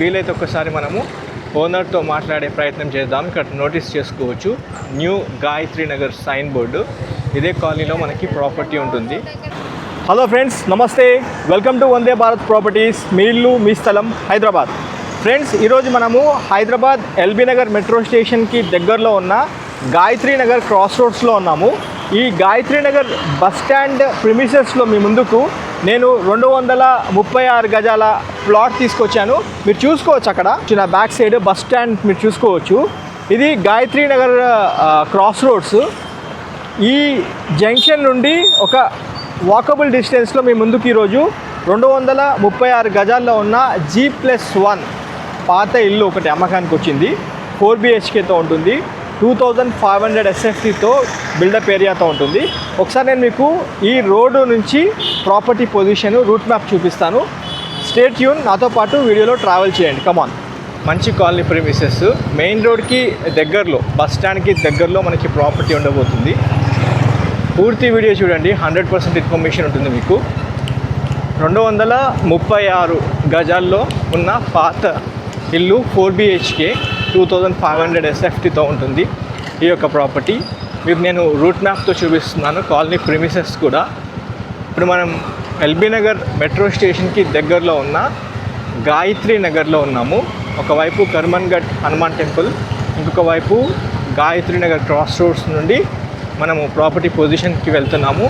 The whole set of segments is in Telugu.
వీలైతే ఒక్కసారి మనము ఓనర్తో మాట్లాడే ప్రయత్నం చేద్దాం. ఇక్కడ నోటీస్ చేసుకోవచ్చు. New Gayatri Nagar sign board. ఇదే కాలనీలో మనకి ప్రాపర్టీ ఉంటుంది. హలో ఫ్రెండ్స్ నమస్తే. Welcome to Vande Bharat properties. మీ ఇల్లు మీ స్థలం హైదరాబాద్. ఫ్రెండ్స్ ఈరోజు మనము హైదరాబాద్ ఎల్బీ నగర్ మెట్రో స్టేషన్కి దగ్గరలో ఉన్న గాయత్రి నగర్ క్రాస్ రోడ్స్లో ఉన్నాము. ఈ గాయత్రి నగర్ బస్ స్టాండ్ ప్రిమిసెస్లో మీ ముందుకు నేను రెండు వందల ముప్పై ఆరు గజాల ప్లాట్ తీసుకొచ్చాను. మీరు చూసుకోవచ్చు అక్కడ. చిన్న బ్యాక్ సైడ్ బస్ స్టాండ్ మీరు చూసుకోవచ్చు. ఇది గాయత్రి నగర్ క్రాస్ రోడ్స్ ఈ జంక్షన్ నుండి ఒక వాకబుల్ డిస్టెన్స్లో మీ ముందుకు ఈరోజు రెండు వందల ముప్పై ఆరు గజాల్లో ఉన్న జీ ప్లస్ వన్ పాత ఇల్లు ఒకటి అమ్మకానికి వచ్చింది. ఫోర్ బిహెచ్కేతో ఉంటుంది. టూ థౌజండ్ ఫైవ్ హండ్రెడ్ ఎస్ఎఫ్టీతో బిల్డప్ ఏరియాతో ఉంటుంది. ఒకసారి నేను మీకు ఈ రోడ్డు నుంచి ప్రాపర్టీ పొజిషన్ రూట్ మ్యాప్ చూపిస్తాను. స్టేట్ యూన్ నాతో పాటు వీడియోలో ట్రావెల్ చేయండి. కమాన్ మంచి కాలనీ ప్రిమిసెస్ మెయిన్ రోడ్కి దగ్గరలో బస్ స్టాండ్కి దగ్గరలో మనకి ప్రాపర్టీ ఉండబోతుంది. పూర్తి వీడియో చూడండి. హండ్రెడ్ పర్సెంట్ ఇన్ఫర్మేషన్ ఉంటుంది మీకు. రెండు వందల ముప్పై ఆరు గజాల్లో ఉన్న పాత ఇల్లు four BHK two thousand five hundred ఎస్ఎఫ్టీతో ఉంటుంది ఈ యొక్క ప్రాపర్టీ. మీకు నేను రూట్ మ్యాప్తో చూపిస్తున్నాను కాలనీ ప్రిమిసెస్ కూడా. ఇప్పుడు మనం ఎల్బీ నగర్ మెట్రో స్టేషన్కి దగ్గరలో ఉన్న గాయత్రి నగర్లో ఉన్నాము. ఒకవైపు కర్మన్ఘట్ హనుమాన్ టెంపుల్ ఇంకొక వైపు గాయత్రి నగర్ క్రాస్ రోడ్స్ నుండి మనము ప్రాపర్టీ పొజిషన్కి వెళ్తున్నాము.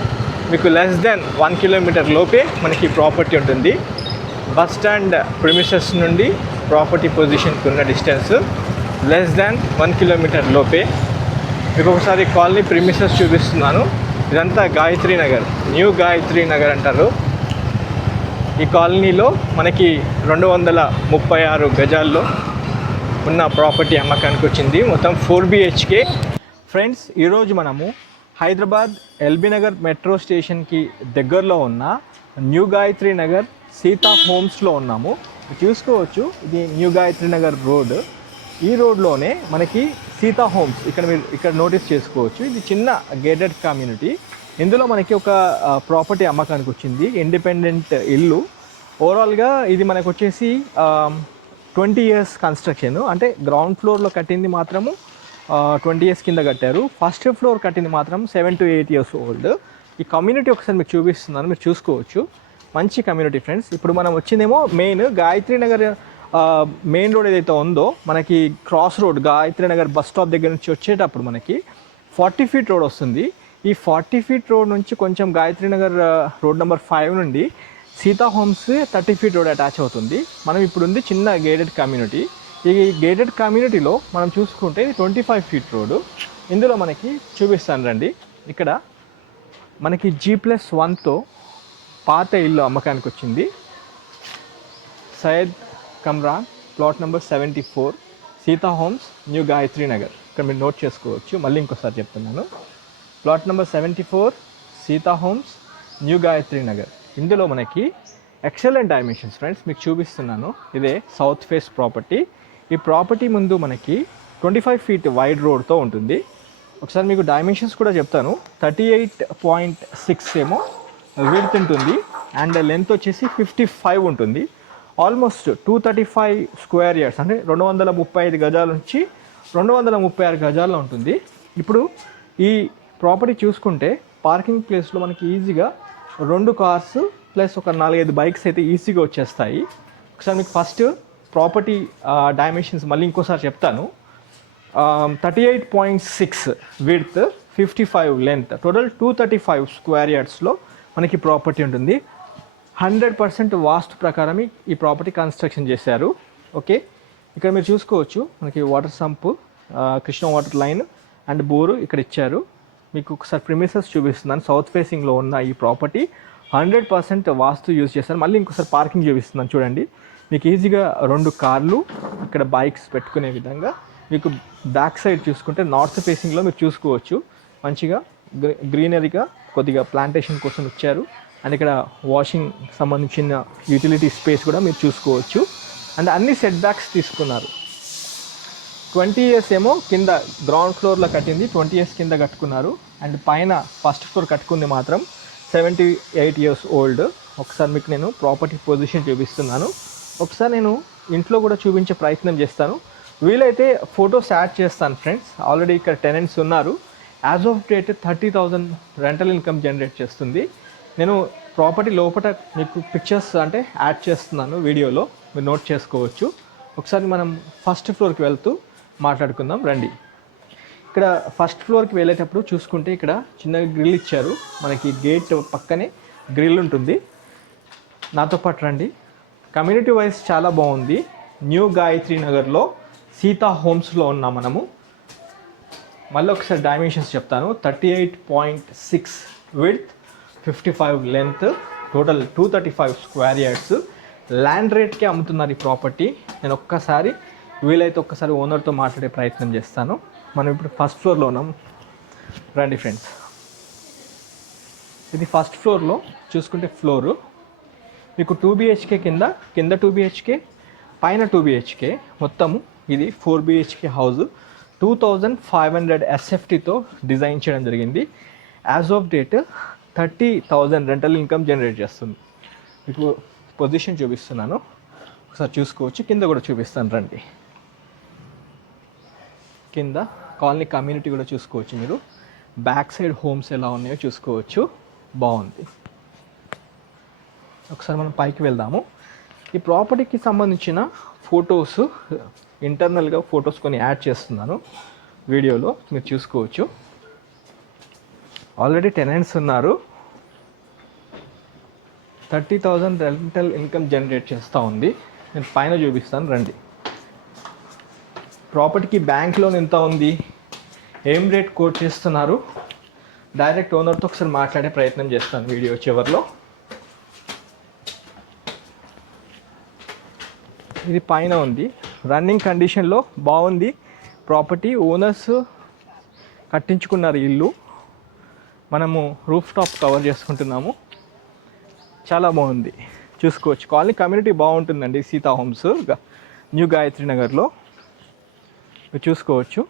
మీకు లెస్ దెన్ వన్ కిలోమీటర్ లోపే మనకి ప్రాపర్టీ ఉంటుంది. బస్ స్టాండ్ ప్రిమిసెస్ నుండి ప్రాపర్టీ పొజిషన్కి ఉన్న distance. Less than one kilometer లోపే. మీకు ఒకసారి కాలనీ ప్రిమిసెస్ చూపిస్తున్నాను. ఇదంతా గాయత్రి నగర్ న్యూ గాయత్రి నగర్ అంటారు. ఈ కాలనీలో మనకి రెండు వందల ముప్పై ఆరు గజాల్లో ఉన్న ప్రాపర్టీ అమ్మకానికి వచ్చింది. మొత్తం ఫోర్ బిహెచ్కే ఫ్రెండ్స్ ఈరోజు మనము హైదరాబాద్ ఎల్బీ నగర్ మెట్రో స్టేషన్కి దగ్గరలో ఉన్న న్యూ గాయత్రి నగర్ సీతా హోమ్స్లో ఉన్నాము. చూసుకోవచ్చు ఇది న్యూ గాయత్రి నగర్ రోడ్. ఈ రోడ్లోనే మనకి సీతా హోమ్స్ ఇక్కడ మీరు ఇక్కడ నోటీస్ చేసుకోవచ్చు. ఇది చిన్న గేటెడ్ కమ్యూనిటీ. ఇందులో మనకి ఒక ప్రాపర్టీ అమ్మకానికి వచ్చింది ఇండిపెండెంట్ ఇల్లు. ఓవరాల్గా ఇది మనకు వచ్చేసి ట్వంటీ ఇయర్స్ కన్స్ట్రక్షన్. అంటే గ్రౌండ్ ఫ్లోర్లో కట్టింది మాత్రము ట్వంటీ ఇయర్స్ కింద కట్టారు. ఫస్ట్ ఫ్లోర్ కట్టింది మాత్రం seven to eight years old. ఈ కమ్యూనిటీ ఒకసారి మీకు చూపిస్తున్నాను మీరు చూసుకోవచ్చు. మంచి కమ్యూనిటీ ఫ్రెండ్స్. ఇప్పుడు మనం వచ్చిందేమో main Gayatri Nagar main road ఏదైతే ఉందో మనకి cross road Gayatri Nagar bus stop దగ్గర నుంచి వచ్చేటప్పుడు మనకి ఫార్టీ ఫీట్ రోడ్ వస్తుంది. ఈ ఫార్టీ ఫీట్ రోడ్ నుంచి కొంచెం Gayatri Nagar road number five నుండి Sita homes thirty feet road attach అవుతుంది. మనం ఇప్పుడు ఉంది చిన్న గేటెడ్ కమ్యూనిటీ ఈ గేటెడ్ కమ్యూనిటీలో మనం చూసుకుంటే ట్వంటీ ఫైవ్ ఫీట్ రోడ్డు ఇందులో మనకి చూపిస్తాను రండి. ఇక్కడ మనకి జీ ప్లస్ వన్తో పాత ఇల్లు అమ్మకానికి వచ్చింది. Syed Kamran plot number seventy four Sita homes new Gayatri Nagar. ఇక్కడ మీరు నోట్ చేసుకోవచ్చు. మళ్ళీ ఇంకోసారి చెప్తున్నాను. Plot number seventy four Sita homes new Gayatri Nagar. ఇందులో మనకి ఎక్సలెంట్ డైమెన్షన్స్ ఫ్రెండ్స్ మీకు చూపిస్తున్నాను. ఇదే సౌత్ ఫేస్ ప్రాపర్టీ ఈ ప్రాపర్టీ ముందు మనకి ట్వంటీ ఫైవ్ ఫీట్ వైడ్ రోడ్తో ఉంటుంది. ఒకసారి మీకు డైమెన్షన్స్ కూడా చెప్తాను. థర్టీ ఎయిట్ పాయింట్ సిక్స్ ఏమో విడ్త్ ఉంటుంది. అండ్ లెంత్ వచ్చేసి ఫిఫ్టీ ఫైవ్ ఉంటుంది. Almost two thirty five square years అంటే రెండు వందల ముప్పై ఐదు గజాల నుంచి రెండు వందల ముప్పై ఆరు గజాల్లో ఉంటుంది. ఇప్పుడు ఈ ప్రాపర్టీ చూసుకుంటే పార్కింగ్ ప్లేస్లో మనకి ఈజీగా రెండు కార్స్ ప్లస్ ఒక నాలుగైదు బైక్స్ అయితే ఈజీగా వచ్చేస్తాయి. ఒకసారి మీకు ఫస్ట్ ప్రాపర్టీ డైమెన్షన్స్ మళ్ళీ ఇంకోసారి చెప్తాను. Thirty eight point six width fifty five length total two thirty five square యార్డ్స్లో మనకి ప్రాపర్టీ ఉంటుంది. హండ్రెడ్ పర్సెంట్ వాస్తు ప్రకారం ఈ- ప్రాపర్టీ కన్స్ట్రక్షన్ చేశారు. ఓకే? ఇక్కడ మీరు చూసుకోవచ్చు మనకి water sump Krishna water line and bore ఇక్కడ ఇచ్చారు. మీకు ఒకసారి ప్రిమిసెస్ చూపిస్తున్నాను. సౌత్ ఫేసింగ్లో ఉన్న ఈ property hundred percent vastu use చేశారు. మళ్ళీ ఇంకోసారి పార్కింగ్ చూపిస్తున్నాను చూడండి. మీకు ఈజీగా రెండు కార్లు ఇక్కడ బైక్స్ పెట్టుకునే విధంగా మీకు బ్యాక్ సైడ్ చూసుకుంటే నార్త్ ఫేసింగ్లో మీరు చూసుకోవచ్చు. మంచిగా గ్రీ- గ్రీనరీగా కొద్దిగా ప్లాంటేషన్ కోసం ఇచ్చారు. అండ్ ఇక్కడ వాషింగ్ సంబంధించిన యూటిలిటీ స్పేస్ కూడా మీరు చూసుకోవచ్చు. అండ్ అన్ని సెట్ బ్యాక్స్ తీసుకున్నారు. ట్వంటీ ఇయర్స్ ఏమో కింద గ్రౌండ్ ఫ్లోర్లో కట్టింది ట్వంటీ ఇయర్స్ కింద కట్టుకున్నారు. అండ్ పైన ఫస్ట్ ఫ్లోర్ కట్టుకుంది మాత్రం సెవెంటీ ఎయిట్ ఇయర్స్ ఓల్డ్. ఒకసారి మీకు నేను ప్రాపర్టీ పొజిషన్ చూపిస్తున్నాను. ఒకసారి నేను ఇంట్లో కూడా చూపించే ప్రయత్నం చేస్తాను. వీలైతే ఫొటోస్ యాడ్ చేస్తాను ఫ్రెండ్స్. ఆల్రెడీ ఇక్కడ టెనెంట్స్ ఉన్నారు. As of date thirty thousand rental income generate చేస్తుంది. నేను ప్రాపర్టీ లోపల మీకు పిక్చర్స్ అంటే యాడ్ చేస్తున్నాను వీడియోలో. మీరు నోట్ చేసుకోవచ్చు. ఒకసారి మనం ఫస్ట్ ఫ్లోర్కి వెళ్తూ మాట్లాడుకుందాం. రండి. ఇక్కడ ఫస్ట్ ఫ్లోర్కి వెళ్ళేటప్పుడు చూసుకుంటే ఇక్కడ చిన్న గ్రిల్ ఇచ్చారు. మనకి గేట్ పక్కనే గ్రిల్ ఉంటుంది. నాతో పాటు రండి. కమ్యూనిటీ వైజ్ చాలా బాగుంది. న్యూ గాయత్రి నగర్లో సీతా హోమ్స్లో ఉన్నాం మనము. మళ్ళీ ఒకసారి డైమెన్షన్స్ చెప్తాను. Thirty eight point six width fifty five length total two thirty five square yards land రేట్కే అమ్ముతున్నారు ఈ ప్రాపర్టీ నేను ఒక్కసారి వీలైతే ఒక్కసారి ఓనర్తో మాట్లాడే ప్రయత్నం చేస్తాను. మనం ఇప్పుడు ఫస్ట్ ఫ్లోర్లో ఉన్నాం. రండి ఫ్రెండ్స్ ఇది ఫస్ట్ ఫ్లోర్లో చూసుకుంటే ఫ్లోరు మీకు టూ బిహెచ్కే కింద కింద టూ బిహెచ్కే పైన టూ బిహెచ్కే మొత్తము ఇది four BHK house two thousand five hundred ఎస్ఎఫ్టీతో design చేయడం జరిగింది. As of date thirty thousand rental income generate చేస్తుంది. మీకు పొజిషన్ చూపిస్తున్నాను. ఒకసారి చూసుకోవచ్చు. కింద కూడా చూపిస్తాను రండి. కింద కాలనీ కమ్యూనిటీ కూడా చూసుకోవచ్చు మీరు. బ్యాక్ సైడ్ హోమ్స్ ఎలా ఉన్నాయో చూసుకోవచ్చు. బాగుంది. ఒకసారి మనం పైకి వెళ్దాము. ఈ ప్రాపర్టీకి సంబంధించిన ఫొటోస్ ఇంటర్నల్గా ఫొటోస్ కొన్ని యాడ్ చేస్తున్నాను. వీడియోలో మీరు చూసుకోవచ్చు. ఆల్రెడీ టెనెంట్స్ ఉన్నారు. Thirty thousand rental income generate చేస్తూ ఉంది. నేను పైన చూపిస్తాను రండి. ప్రాపర్టీకి బ్యాంక్ లోన్ ఎంత ఉంది? ఏం రేట్ కోట్ చేస్తున్నారు? డైరెక్ట్ ఓనర్తో ఒకసారి మాట్లాడే ప్రయత్నం చేస్తాను వీడియో చివరిలో. ఇది పైన ఉంది. రన్నింగ్ కండిషన్లో బాగుంది. ప్రాపర్టీ ఓనర్స్ కట్టించుకున్నారు ఇల్లు. మనము రూఫ్ టాప్ కవర్ చేసుకుంటున్నాము. చాలా బాగుంది. చూసుకోవచ్చు. కాలనీ కమ్యూనిటీ బాగుంటుందండి సీతా హోమ్స్ న్యూ గాయత్రి నగర్లో. చూసుకోవచ్చు.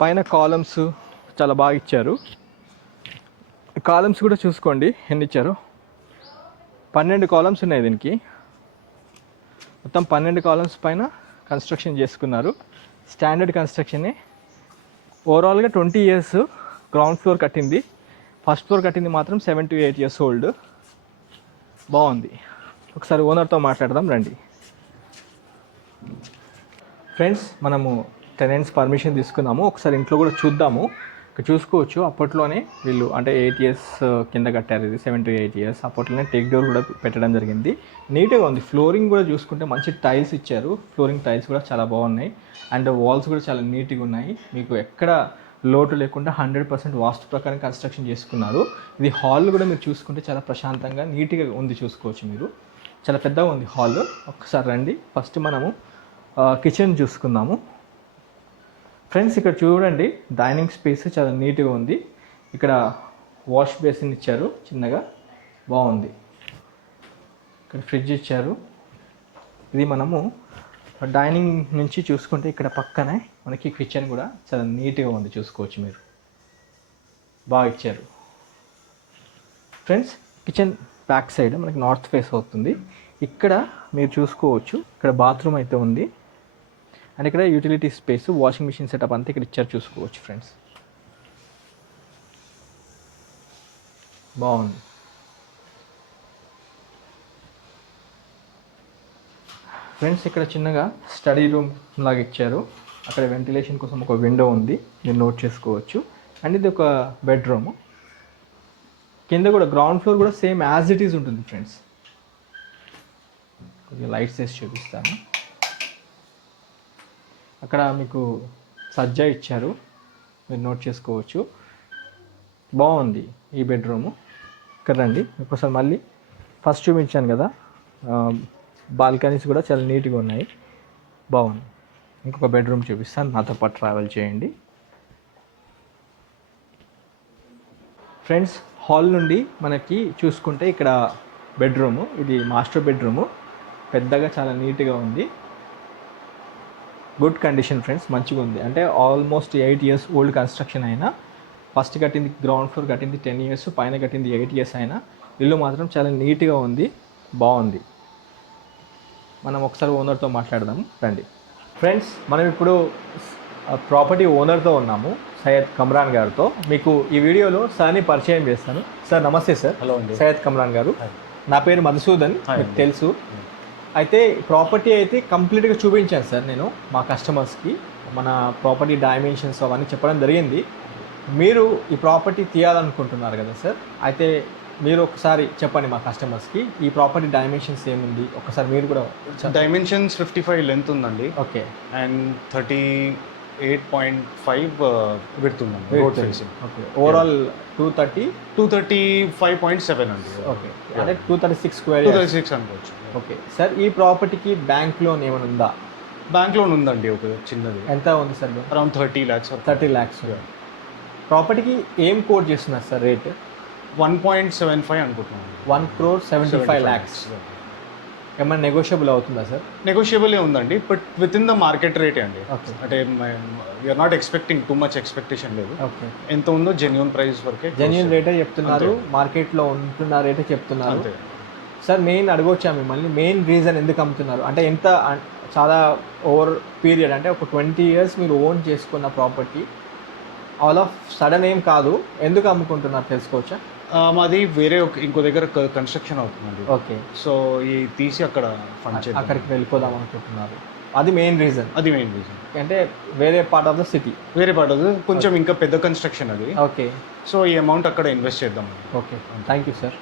పైన కాలమ్స్ చాలా బాగా ఇచ్చారు. కాలమ్స్ కూడా చూసుకోండి. ఎన్ని ఇచ్చారు? పన్నెండు కాలమ్స్ ఉన్నాయి దీనికి. మొత్తం పన్నెండు కాలమ్స్ పైన కన్స్ట్రక్షన్ చేసుకున్నారు. స్టాండర్డ్ కన్స్ట్రక్షనే ఓవరాల్గా ట్వంటీ ఇయర్స్ గ్రౌండ్ ఫ్లోర్ కట్టింది. ఫస్ట్ ఫ్లోర్ కట్టింది మాత్రం seven to eight years old బాగుంది. ఒకసారి ఓనర్తో మాట్లాడదాం రండి. ఫ్రెండ్స్ మనము టెనెంట్స్ పర్మిషన్ తీసుకున్నాము. ఒకసారి ఇంట్లో కూడా చూద్దాము. చూసుకోవచ్చు. అప్పట్లోనే వీళ్ళు అంటే ఎయిట్ ఇయర్స్ uh, కింద కట్టారు ఇది. సెవెన్ టు ఎయిట్ ఇయర్స్ అప్పట్లోనే టేక్ డోర్ కూడా పెట్టడం జరిగింది. నీట్గా ఉంది. ఫ్లోరింగ్ కూడా చూసుకుంటే మంచి టైల్స్ ఇచ్చారు. ఫ్లోరింగ్ టైల్స్ కూడా చాలా బాగున్నాయి. అండ్ వాల్స్ కూడా చాలా నీట్గా ఉన్నాయి. మీకు ఎక్కడ లోటు లేకుండా హండ్రెడ్ పర్సెంట్ వాస్తు ప్రకారం కన్స్ట్రక్షన్ చేసుకున్నారు. ఇది హాల్ కూడా మీరు చూసుకుంటే చాలా ప్రశాంతంగా నీట్గా ఉంది చూసుకోవచ్చు మీరు. చాలా పెద్దగా ఉంది హాల్. ఒకసారి రండి. ఫస్ట్ మనము కిచెన్ చూసుకుందాము. ఫ్రెండ్స్ ఇక్కడ చూడండి డైనింగ్ స్పేస్ చాలా నీట్గా ఉంది. ఇక్కడ వాష్ బేసిన్ ఇచ్చారు చిన్నగా బాగుంది. ఇక్కడ ఫ్రిడ్జ్ ఇచ్చారు. ఇది మనము డైనింగ్ నుంచి చూసుకుంటే ఇక్కడ పక్కనే మనకి కిచెన్ కూడా చాలా నీట్గా ఉంది చూసుకోవచ్చు మీరు. బాగా ఇచ్చారు. ఫ్రెండ్స్ కిచెన్ బ్యాక్ సైడ్ మనకి నార్త్ ఫేస్ అవుతుంది. ఇక్కడ మీరు చూసుకోవచ్చు ఇక్కడ బాత్రూమ్ అయితే ఉంది. అండ్ ఇక్కడ utility space washing machine setup అంతా ఇక్కడ ఇచ్చారు చూసుకోవచ్చు ఫ్రెండ్స్ బాగుంది. ఫ్రెండ్స్ ఇక్కడ చిన్నగా స్టడీ రూమ్ లాగా ఇచ్చారు. అక్కడ వెంటిలేషన్ కోసం ఒక విండో ఉంది. నేను నోట్ చేసుకోవచ్చు. అండ్ ఇది ఒక బెడ్రూమ్ కింద కూడా గ్రౌండ్ ఫ్లోర్ కూడా సేమ్ యాజ్ ఇట్ ఈస్ ఉంటుంది ఫ్రెండ్స్ కొద్దిగా లైట్స్ వేసి చూపిస్తాను. అక్కడ మీకు సజ్జా ఇచ్చారు. మీరు నోట్ చేసుకోవచ్చు. బాగుంది ఈ బెడ్రూము ఇక్కడ రండి. ఒకసారి మళ్ళీ ఫస్ట్ చూపించాను కదా. బాల్కనీస్ కూడా చాలా నీట్గా ఉన్నాయి. బాగుంది. ఇంకొక బెడ్రూమ్ చూపిస్తాను. నాతో పాటు ట్రావెల్ చేయండి. ఫ్రెండ్స్ హాల్ నుండి మనకి చూసుకుంటే ఇక్కడ బెడ్రూము. ఇది మాస్టర్ బెడ్రూము. పెద్దగా చాలా నీట్గా ఉంది. గుడ్ కండిషన్ ఫ్రెండ్స్ మంచిగా ఉంది. అంటే almost eight years old construction అయినా ఫస్ట్ కట్టింది గ్రౌండ్ ఫ్లోర్ కట్టింది టెన్ ఇయర్స్ పైన కట్టింది ఎయిట్ ఇయర్స్ అయినా ఇల్లు మాత్రం చాలా నీట్గా ఉంది. బాగుంది. మనం ఒకసారి ఓనర్తో మాట్లాడదాం. రండి. ఫ్రెండ్స్ మనం ఇప్పుడు ప్రాపర్టీ ఓనర్తో ఉన్నాము సయ్యద్ కమ్రాన్ గారితో. మీకు ఈ వీడియోలో సార్ని పరిచయం చేస్తాను. సార్ నమస్తే సార్. హలో అండి. సయ్యద్ కమ్రాన్ గారు. నా పేరు మధుసూదన్ మీకు. తెలుసు. అయితే ప్రాపర్టీ అయితే కంప్లీట్గా చూపించాను సార్ నేను మా కస్టమర్స్కి మన ప్రాపర్టీ డైమెన్షన్స్ అవన్నీ చెప్పడం జరిగింది. మీరు ఈ ప్రాపర్టీ తీయాలనుకుంటున్నారు కదా సార్. అయితే మీరు ఒకసారి చెప్పండి మా కస్టమర్స్కి. ఈ ప్రాపర్టీ డైమెన్షన్స్ ఏముంది? ఒకసారి మీరు కూడా డైమెన్షన్స్ ఫిఫ్టీ ఫైవ్ లెంత్ ఉందండి. Okay. And thirty eight point five width ఉందండి road facing okay. Overall two thirty two thirty five point seven అండి. ఓకే. అంటే two thirty six square two thirty six అనుకోవచ్చు. ఓకే. సార్ ఈ ప్రాపర్టీకి బ్యాంక్ లోన్ ఏమైనా ఉందా? బ్యాంక్ లోన్ ఉందండి ఒక చిన్నది. ఎంత ఉంది sir? Around thirty lakhs thirty lakhs ప్రాపర్టీకి ఏం కోట్ చేస్తున్నారు sir rate one point seven five అనుకుంటున్నాను. One crore seventy five lakhs. ఏమైనా నెగోషియబుల్ అవుతుందా సార్? నెగోషియబుల్ ఉందండి but with in the market రేటే అండి. అంటే you're not expecting too much expectation లేదు. ఓకే ఎంత ఉందో జెన్యున్ ప్రైస్ వరకే జెన్యున్ రేటే చెప్తున్నారు మార్కెట్లో ఉంటున్న రేటే చెప్తున్నారు. అంతే. సార్ మెయిన్ అడగొచ్చా మిమ్మల్ని? మెయిన్ రీజన్ ఎందుకు అమ్ముతున్నారు? అంటే ఎంత చాలా ఓవర్ పీరియడ్ అంటే ఒక ట్వంటీ ఇయర్స్ మీరు ఓన్ చేసుకున్న ప్రాపర్టీ ఆల్ ఆఫ్ సడన్ ఏం కాదు. ఎందుకు అమ్ముకుంటున్నారు తెలుసుకోవచ్చా? మాది వేరే ఒక ఇంకో దగ్గర కన్స్ట్రక్షన్ అవుతుందండి. ఓకే. సో ఈ తీసి అక్కడ ఫండ్ అక్కడికి వెళ్ళిపోదాం అనుకుంటున్నారు. అది మెయిన్ రీజన్ అది మెయిన్ రీజన్ అంటే వేరే పార్ట్ ఆఫ్ ద సిటీ వేరే పాట అది కొంచెం ఇంకా పెద్ద కన్స్ట్రక్షన్ అది. ఓకే. సో ఈ అమౌంట్ అక్కడ ఇన్వెస్ట్ చేద్దాం. Okay. Thank you sir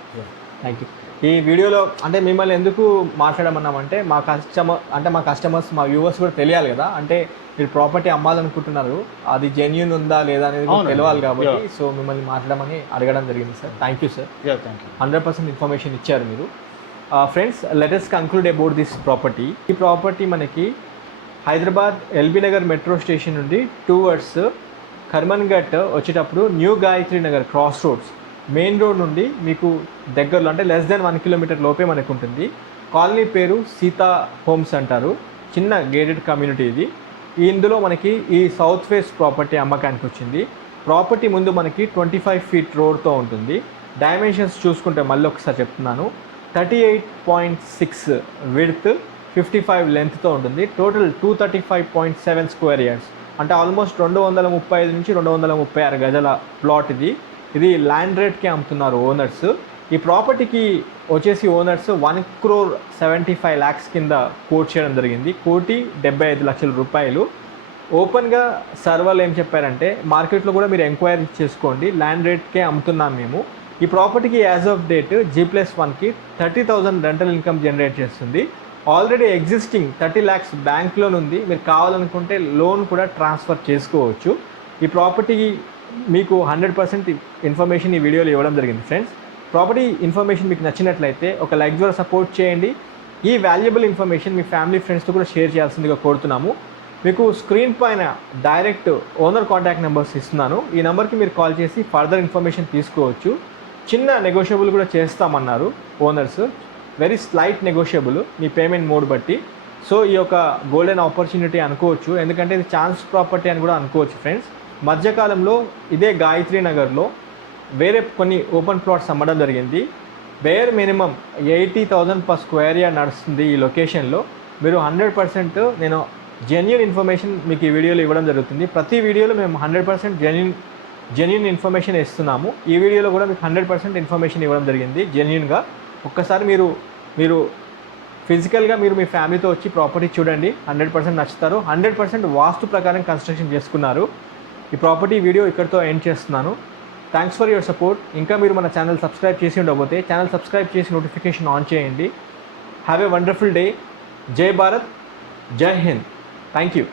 thank you ఈ వీడియోలో అంటే మిమ్మల్ని ఎందుకు మాట్లాడమన్నామంటే మా కస్టమర్ అంటే మా కస్టమర్స్ మా వ్యూవర్స్ కూడా తెలియాలి కదా. అంటే మీరు ప్రాపర్టీ అమ్మాలనుకుంటున్నారు. అది జెన్యున్ ఉందా లేదా అనేది. తెలియాలి కాబట్టి సో మిమ్మల్ని మాట్లాడమని అడగడం జరిగింది sir. Thank you sir yeah thank you hundred percent information ఇచ్చారు మీరు. Friends latest conclude about this property ఈ ప్రాపర్టీ మనకి Hyderabad LB Nagar metro station నుండి టూ వర్డ్స్ కర్మన్ ఘట్ వచ్చేటప్పుడు new Gayatri Nagar cross roads main road నుండి మీకు దగ్గరలో అంటే లెస్ దెన్ వన్ కిలోమీటర్ లోపే మనకు ఉంటుంది కాలనీ పేరు సీతా హోమ్స్ అంటారు. చిన్న గేటెడ్ కమ్యూనిటీ ఇది. ఇందులో మనకి ఈ సౌత్ ఫేస్ ప్రాపర్టీ అమ్మకానికి వచ్చింది ప్రాపర్టీ ముందు మనకి ట్వంటీ ఫైవ్ ఫీట్ రోడ్తో ఉంటుంది. డైమెన్షన్స్ చూసుకుంటే మళ్ళీ ఒకసారి చెప్తున్నాను. Thirty eight point six width fifty five లెంత్తో ఉంటుంది. Total two thirty five point seven square years అంటే ఆల్మోస్ట్ రెండు వందల ముప్పై ఐదు నుంచి రెండు వందల ముప్పై ఆరు గజల ప్లాట్ ఇది. ఇది ల్యాండ్ రేట్కి అమ్ముతున్నారు ఓనర్స్. ఈ ప్రాపర్టీకి వచ్చేసి owners one crore seventy five lakhs కింద కోట్ చేయడం జరిగింది. కోటి డెబ్బై ఐదు లక్షల రూపాయలు. ఓపెన్గా సర్వర్లు ఏం చెప్పారంటే మార్కెట్లో కూడా మీరు ఎంక్వైరీ చేసుకోండి ల్యాండ్ రేట్కే అమ్ముతున్నాం మేము. ఈ ప్రాపర్టీకి as of date G plus వన్కి thirty thousand rental income generate చేస్తుంది. Already existing thirty lakhs bank loan ఉంది. మీరు కావాలనుకుంటే లోన్ కూడా ట్రాన్స్ఫర్ చేసుకోవచ్చు. ఈ ప్రాపర్టీకి మీకు హండ్రెడ్ పర్సెంట్ ఇన్ఫర్మేషన్ ఈ వీడియోలో ఇవ్వడం జరిగింది ఫ్రెండ్స్. ప్రాపర్టీ ఇన్ఫర్మేషన్ మీకు నచ్చినట్లయితే ఒక లైక్ ద్వారా సపోర్ట్ చేయండి. ఈ వాల్యుబుల్ ఇన్ఫర్మేషన్ మీ ఫ్యామిలీ ఫ్రెండ్స్తో కూడా షేర్ చేయాల్సిందిగా కోరుతున్నాము. మీకు స్క్రీన్ పైన డైరెక్ట్ ఓనర్ కాంటాక్ట్ నెంబర్స్ ఇస్తున్నాను. ఈ నెంబర్కి మీరు కాల్ చేసి ఫర్దర్ ఇన్ఫర్మేషన్ తీసుకోవచ్చు. చిన్న నెగోషియబుల్ కూడా చేస్తామన్నారు ఓనర్స్. వెరీ స్లైట్ నెగోషియబుల్ మీ పేమెంట్ మోడ్ బట్టి. సో ఈ యొక్క గోల్డెన్ ఆపర్చునిటీ అనుకోవచ్చు. ఎందుకంటే ఇది ఛాన్స్ ప్రాపర్టీ అని కూడా అనుకోవచ్చు ఫ్రెండ్స్. మధ్యకాలంలో ఇదే గాయత్రి నగర్లో వేరే కొన్ని ఓపెన్ ప్లాట్స్ అమ్మడం జరిగింది. Bare minimum eighty thousand per square yard నడుస్తుంది ఈ లొకేషన్లో. మీరు హండ్రెడ్ పర్సెంట్ నేను జెన్యున్ ఇన్ఫర్మేషన్ మీకు ఈ వీడియోలో ఇవ్వడం జరుగుతుంది. ప్రతి వీడియోలో మేము hundred percent genuine genuine information ఇస్తున్నాము. ఈ వీడియోలో కూడా మీకు హండ్రెడ్ పర్సెంట్ ఇన్ఫర్మేషన్ ఇవ్వడం జరిగింది జెన్యున్గా ఒక్కసారి మీరు మీరు ఫిజికల్గా మీరు మీ ఫ్యామిలీతో వచ్చి ప్రాపర్టీ చూడండి. హండ్రెడ్ పర్సెంట్ నచ్చుతారు. హండ్రెడ్ పర్సెంట్ వాస్తు ప్రకారం కన్స్ట్రక్షన్ చేసుకున్నారు. ఈ ప్రాపర్టీ వీడియో ఇక్కడితో ఎండ్ చేస్తున్నాను. థ్యాంక్స్ ఫర్ యువర్ సపోర్ట్ ఇంకా మీరు మన ఛానల్ సబ్స్క్రైబ్ చేసి ఉండకపోతే ఛానల్ సబ్స్క్రైబ్ చేసి నోటిఫికేషన్ ఆన్ చేయండి. హ్యావ్ ఏ వండర్ఫుల్ డే జై భారత్. జై హింద్. Thank you